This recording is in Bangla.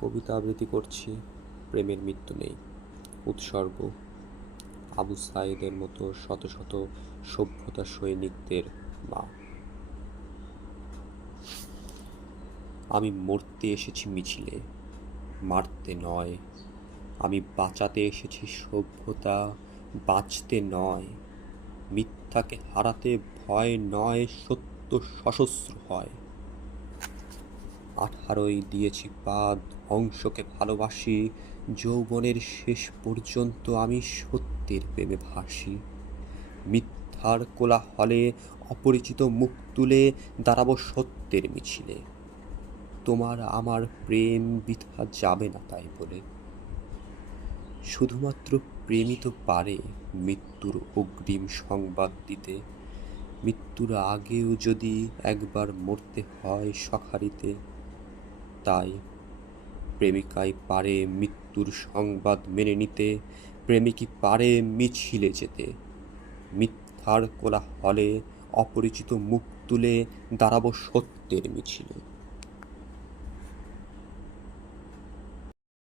কবিতা আবৃত্তি করছি, প্রেমের মৃত্যু নেই। উৎসর্গ আবু সাঈদের মতো শত শত সভ্যতা সৈনিকদের মা। আমি মরতে এসেছি মিছিলে, মারতে নয়। আমি বাঁচাতে এসেছি সভ্যতা, বাঁচতে নয়। মিথ্যাকে হারাতে ভয় নয়, সত্য সশস্ত্র হয়। 18ই দিয়েছি বাদ, অংশকে ভালোবাসি। যৌবনের শেষ পর্যন্ত আমি সত্যের প্রেমে ভাসি। মিথ্যার কোলাহলে অপরিচিত মুখ তুলে দাঁড়াবো সত্যের মিছিলে। তোমার আমার প্রেম বৃথা যাবে না তাই বলে। শুধুমাত্র প্রেমই তো পারে মৃত্যুর অগ্রিম সংবাদ দিতে। মৃত্যুর আগেও যদি একবার মরতে হয় সখারিতে, তাই প্রেমিকাই পারে মৃত্যুর সংবাদ মেনে নিতে। প্রেমিকই পারে মিছিলে যেতে। মিথ্যার কোলাহলে অপরিচিত মুখ তুলে দাঁড়াবো সত্যের মিছিলে।